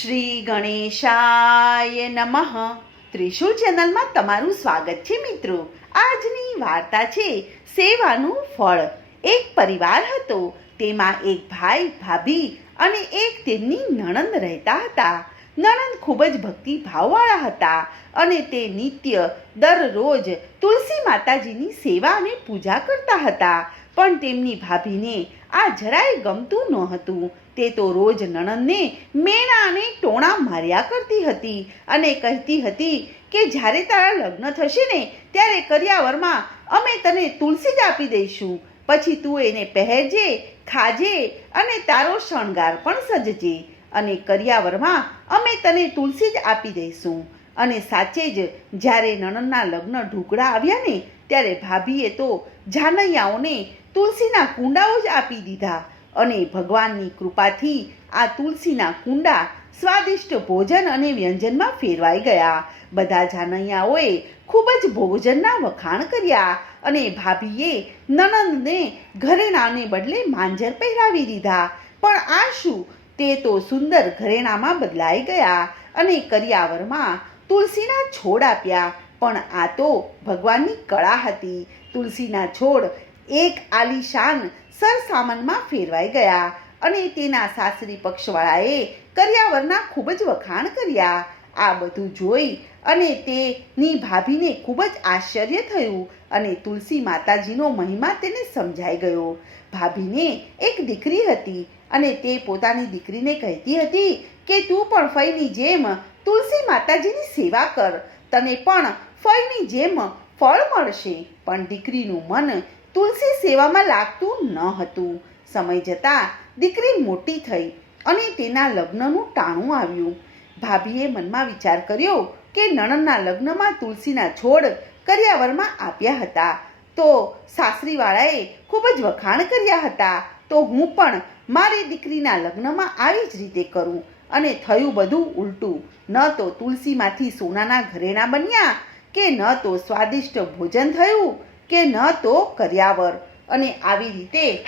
શ્રી ગણેશાય નમઃ. ત્રિશુલ ચેનલમાં તમારું સ્વાગત છે મિત્રો. આજની વાર્તા છે સેવાનું ફળ. એક પરિવાર હતો. તેમાં એક ભાઈ ભાભી અને એક તેમની નણંદ રહેતા હતા. નણંદ ખૂબ જ ભક્તિ ભાવવાળા હતા અને તે નિત્ય, દરરોજ તુલસી માતાજીની સેવા અને પૂજા કરતા હતા. પણ તેમની ભાભીને આ જરાય ગમતું ન હતું તે તો રોજ નણંદને મેણા અને ટોણા માર્યા કરતી હતી અને કહેતી હતી કે, જ્યારે તારા લગ્ન થશે ને, ત્યારે કરિયાવરમાં અમે તને તુલસી જ આપી દઈશું. પછી તું એને પહેરજે, ખાજે અને તારો શણગાર પણ સજજે અને કરિયાવરમાં અમે તને તુલસી જ આપી દઈશું. અને સાચે જ જ્યારે નણંદના લગ્ન ઢુકડા આવ્યા ને, ત્યારે ભાભીએ તો જાનૈયાઓને તુલસીના કુંડાઓ જ આપી દીધા અને ભગવાનની કૃપાથી આ તુલસીના કુંડા સ્વાદિષ્ટ ભોજન અને વ્યંજનમાં ફેરવાઈ ગયા. બધા જાનૈયાઓએ ખૂબ જ ભોજનના વખાણ કર્યા અને ભાભીએ નણંદને ઘરેણાને બદલે માંજર પહેરાવી દીધા. પણ આ શું? તે તો સુંદર ઘરેણામાં બદલાઈ ગયા અને કરિયાવરમાં તુલસીના છોડ આપ્યા. પણ આ તો ભગવાનની કળા હતી. તુલસીના છોડ એક આલીશાન સરસામનમાં ફેરવાઈ ગયા અને તેના સાસરી પક્ષવાળાએ કર્યાવરના ખૂબ જ વખાણ કર્યા. આ બધું જોઈ અને તેની ભાભીને ખૂબ જ આશ્ચર્ય થયું અને તુલસી માતાજીનો મહિમા તેને સમજાઈ ગયો. ભાભીને એક દીકરી હતી અને તે પોતાની દીકરીને કહેતી હતી કે તું પણ ફઈની જેમ તુલસી માતાજીની સેવા કર. તને પણ ફળની જેમ ફળ મળશે. પણ દીકરીનું મન તુલસી સેવામાં લાગતું ન હતું. સમય જતાં દીકરી મોટી થઈ અને તેના લગ્નનું ટાણું આવ્યું. ભાભીએ મનમાં વિચાર કર્યો કે નણંદના લગ્નમાં તુલસીના છોડ કર્યાવરમાં આપ્યા હતા. તો સાસરીવાળાએ ખૂબ જ વખાણ કર્યા હતા. તો હું પણ મારી દીકરીના લગ્નમાં આવી જ રીતે કરું. અને થયું બધું ઉલટું. ન તો તુલસીમાંથી સોનાના ઘરેણા બન્યા કે ન તો સ્વાદિષ્ટ ભોજન થયું કે ન તો કર્યાવર. અને આવી રીતે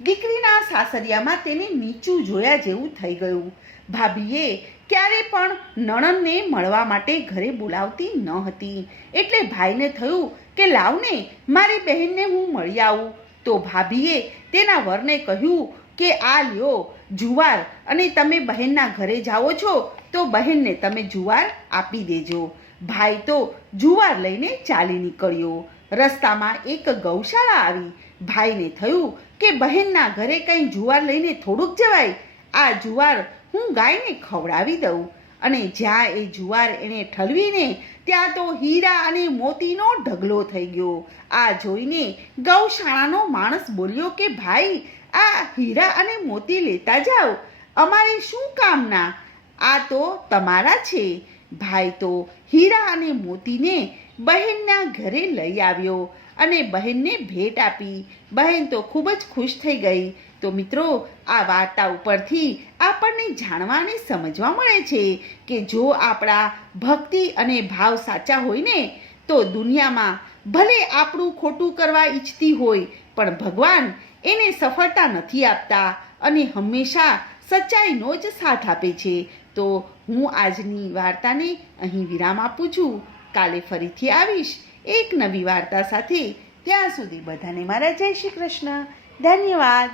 દીકરીના સાસરિયામાં તેને નીચું જોયા જેવું થઈ ગયું. ભાભીએ ક્યારે પણ નણંદને મળવા માટે ઘરે બોલાવતી ન હતી. એટલે ભાઈને થયું કે, લાવને, મારી બહેનને હું મળી આવું. તો ભાભીએ તેના વરને કહ્યું કે આ લ્યો, જુવાર. અને તમે બહેનના ઘરે જાઓ છો, તો બહેનને તમે જુવાર આપી દેજો. ભાઈ તો જુવાર લઈને ચાલી નીકળ્યો. રસ્તામાં એક ગૌશાળા આવી. ભાઈને થયું કે બહેનના ઘરે કંઈ જુવાર લઈને થોડુંક જવાય. આ જુવાર હું ગાયને ખવડાવી દઉં. અને જ્યાં એ જુવાર એણે ઠલવીને, ત્યાં તો હીરા અને મોતીનો ઢગલો થઈ ગયો. આ જોઈને ગૌશાળાનો માણસ બોલ્યો કે, ભાઈ આ હીરા અને મોતી લેતા જાઓ. અમારે શું કામના? આ તો તમારા છે. ભાઈ તો હીરા અને મોતીને બહેનના ઘરે લઈ આવ્યો અને બહેનને ભેટ આપી. બહેન તો ખૂબ જ ખુશ થઈ ગઈ. તો મિત્રો, આ વાર્તા ઉપરથી આપણને જાણવા અને સમજવા મળે છે કે જો આપણા ભક્તિ અને ભાવ સાચા હોય ને, તો દુનિયામાં ભલે આપણું ખોટું કરવા ઈચ્છતી હોય પણ ભગવાન એને સફળતા નથી આપતા અને હંમેશા સચ્ચાઈનો જ સાથ આપે છે. તો હું આજની વાર્તાને અહીં વિરામ આપું છું. કાલે ફરીથી આવીશ એક નવી વાર્તા સાથે. ત્યાં સુધી બધાને મારા જય શ્રી કૃષ્ણ. ધન્યવાદ.